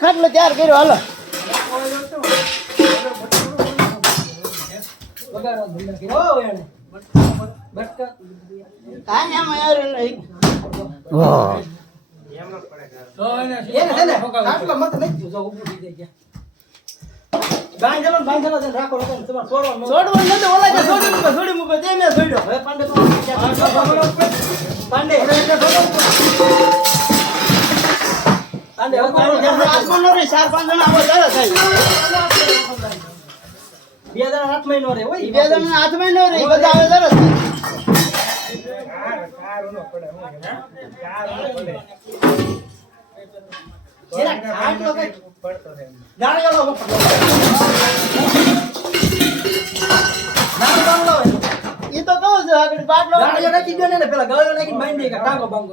ખાટલો તૈયાર કર્યો હાલો કાંઈ આમાં યાર નહીં છોડી મૂકો તે મેં છોડ્યો હવે પાંડે હાથમાં નો રે 4-5 જણા આવો ચાલે થાય 2 જણા હાથમાં નો રે હોય 2 જણા હાથમાં નો રે બધા આવે સરસ એ તો કહું છું આગળ બાટલો નાખી દો ને પેલા ગળો નાખીને બાંધી દે ટાંગો બાંગો